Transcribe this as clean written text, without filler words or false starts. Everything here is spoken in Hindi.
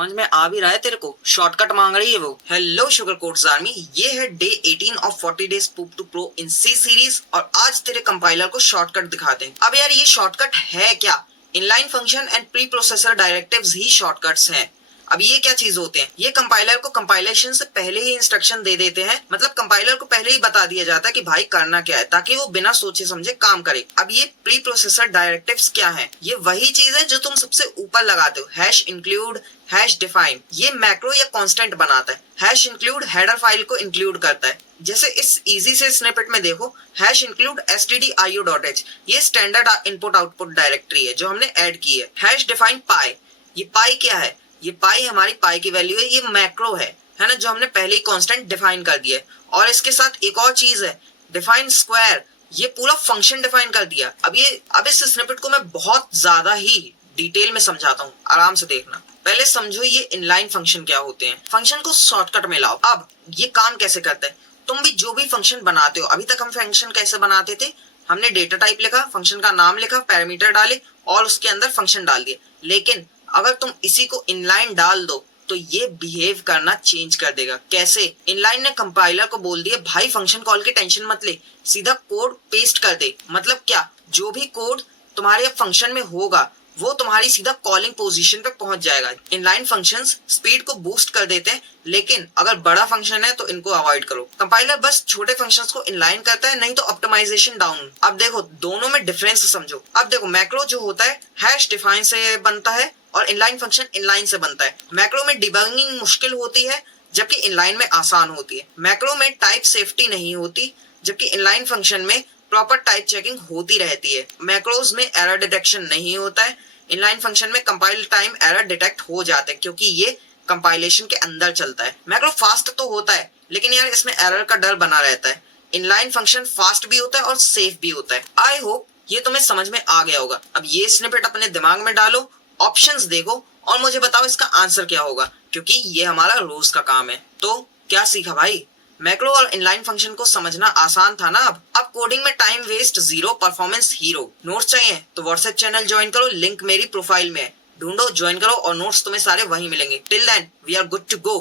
समझ में आ भी रहा है तेरे को? शॉर्टकट मांग रही है वो। हेलो शुगर कोट्स आर्मी, ये है day 18 of 40 days poop to pro in C series और आज तेरे कंपाइलर को शॉर्टकट दिखाते हैं। अब यार ये शॉर्टकट है क्या? Inline function and pre processor directives he shortcuts हैं। अब ये क्या चीज होते हैं? ये कंपाइलर को कंपाइलेशन से पहले ही इंस्ट्रक्शन दे देते हैं, मतलब कंपाइलर को पहले ही बता दिया जाता है कि भाई करना क्या है, ताकि वो बिना सोचे समझे काम करे। अब ये प्री प्रोसेसर डायरेक्टिव्स क्या है? ये वही चीज है जो तुम सबसे ऊपर लगाते हो, हैश इंक्लूड, हैश डिफाइन। ये मैक्रो या कांस्टेंट बनाता है। हैश इंक्लूड हेडर फाइल को इंक्लूड करता है। जैसे इस इजी से स्निपेट में देखो, हैश इंक्लूड stdio.h, ये स्टैंडर्ड इनपुट आउटपुट डायरेक्टरी है जो हमने ऐड की है। हैश डिफाइन पाई, ये पाई क्या है? ये पाई हमारी पाई की वैल्यू है, ये मैक्रो है ना, जो हमने पहले ही कांस्टेंट डिफाइन कर दिया है। और इसके साथ एक और चीज है, डिफाइन स्क्वायर, ये पूरा फंक्शन डिफाइन कर दिया। अब इस स्निपेट को मैं बहुत ज्यादा ही डिटेल में समझाता हूँ, आराम से देखना। पहले समझो ये इनलाइन फंक्शन क्या होते हैं। फंक्शन को शॉर्टकट में लाओ। अब ये काम कैसे करता है? तुम भी जो भी फंक्शन बनाते हो, अभी तक हम फंक्शन कैसे बनाते थे? हमने डेटा टाइप लिखा, फंक्शन का नाम लिखा, पैरामीटर डाले और उसके अंदर फंक्शन डाल दिए। लेकिन अगर तुम इसी को इनलाइन डाल दो तो ये बिहेव करना चेंज कर देगा। कैसे? इनलाइन ने कंपाइलर को बोल दिया भाई फंक्शन कॉल की टेंशन मत ले, सीधा कोड पेस्ट कर दे। मतलब क्या? जो भी कोड तुम्हारे फंक्शन में होगा वो तुम्हारी सीधा कॉलिंग पोजीशन पे पहुंच जाएगा। इनलाइन फंक्शंस स्पीड को बूस्ट कर देते हैं, लेकिन अगर बड़ा फंक्शन है तो इनको अवॉइड करो। कंपाइलर बस छोटे फंक्शंस को इनलाइन करता है, नहीं तो ऑप्टिमाइजेशन डाउन। अब देखो दोनों में डिफरेंस समझो। अब देखो मैक्रो जो होता है हैश डिफाइन से बनता है और इनलाइन फंक्शन इनलाइन से बनता है। मैक्रो में डिबगिंग मुश्किल होती है जबकि इनलाइन में आसान होती है। मैक्रो में टाइप सेफ्टी नहीं होती जबकि इनलाइन फंक्शन में प्रॉपर टाइप चेकिंग होती रहती है। मैक्रोज में एरर डिटेक्शन नहीं होता है। इनलाइन फंक्शन में कंपाइल टाइम एरर डिटेक्ट हो जाते हैं क्योंकि ये कंपाइलेशन के अंदर चलता है। मैक्रो फास्ट तो होता है लेकिन यार इसमें एरर का डर बना रहता है। इनलाइन फंक्शन फास्ट भी होता है और सेफ भी होता है। आई होप ये तुम्हें समझ में आ गया होगा। अब ये स्निपेट अपने दिमाग में डालो, ऑप्शंस देखो और मुझे बताओ इसका आंसर क्या होगा, क्योंकि ये हमारा रोज का काम है। तो क्या सीखा भाई? मैक्रो और इनलाइन फंक्शन को समझना आसान था ना। अब कोडिंग में time waste zero, performance hero. Notes चाहिए तो व्हाट्सएप चैनल ज्वाइन करो, लिंक मेरी प्रोफाइल में है। ढूंढो, ज्वाइन करो और नोट्स तुम्हें सारे वहीं मिलेंगे। Till then we are good to go.